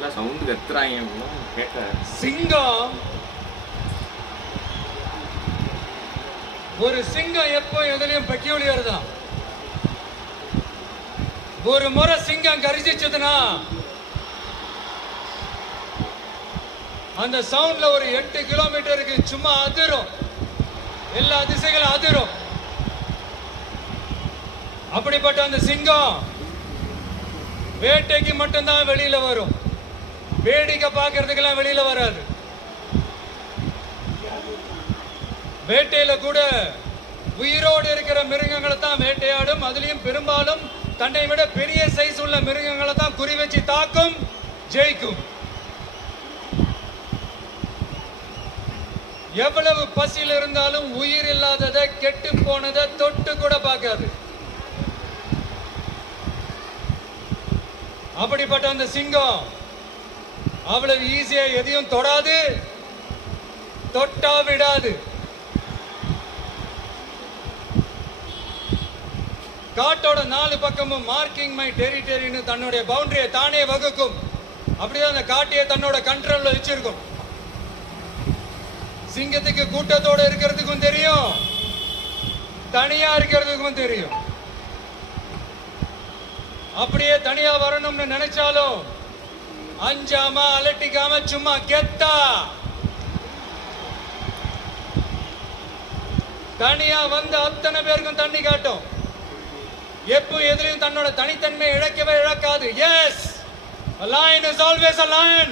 நல்லா சவுண்ட் கத்துறாங்க கேட்க. சிங்கம் ஒரு சிங்கம் எப்போ எதுலயும் பெக்யூலியர் தான். ஒரு முறை சிங்கம் கரிசிச்சதுன்னா அந்த சவுண்ட்ல ஒரு 8 கிலோமீட்டருக்கு சும்மா அதிரும், எல்லா திசைகளும் அதிரும். அப்படிப்பட்ட அந்த சிங்கம் வேட்டைக்கு மட்டும்தான் வெளியில வரும், வேடிக்கை பார்க்கறதுக்கெல்லாம் வெளியில வராது. வேட்டையில கூட உயிரோடு இருக்கிற மிருகங்களை தான் வேட்டையாடும். அதுலயும் பெரும்பாலும் தன்னை விட பெரிய சைஸ் உள்ள மிருகங்களை தான் குறி வச்சு தாக்கும், ஜெயிக்கும். எவ்வளவு பசியில் இருந்தாலும் உயிர் இல்லாததை, கெட்டு போனதை தொட்டு கூட பார்க்காது. அப்படிப்பட்ட அந்த சிங்கம் அவ்வளவு ஈஸியா எதையும் தொடாது, தொட்டா விடாது. காட்டோட 4 பக்கமும் மார்க்கிங் மை டெரிட்டரின்னு தன்னுடைய பவுண்டரியை தானே வகுக்கும். அப்படிதான் அந்த காட்டையை தன்னோட கண்ட்ரோல்ல வச்சிருக்கும். சிங்கத்துக்கு கூட்டத்தோட இருக்கிறதுக்கும் தெரியும், தனியா இருக்கிறதுக்கும் தெரியும். அப்படியே தனியா வரணும்னு நினைச்சாலும் அஞ்சாம அலட்டிக்காம சும்மா கெத்தா தனியா வந்து அத்தனை பேருக்கும் தண்ணி காட்டும். எப்போ எதிரையும் தன்னோட தனித்தன்மை இழக்கவே இழக்காது. Yes, a lion is always a lion.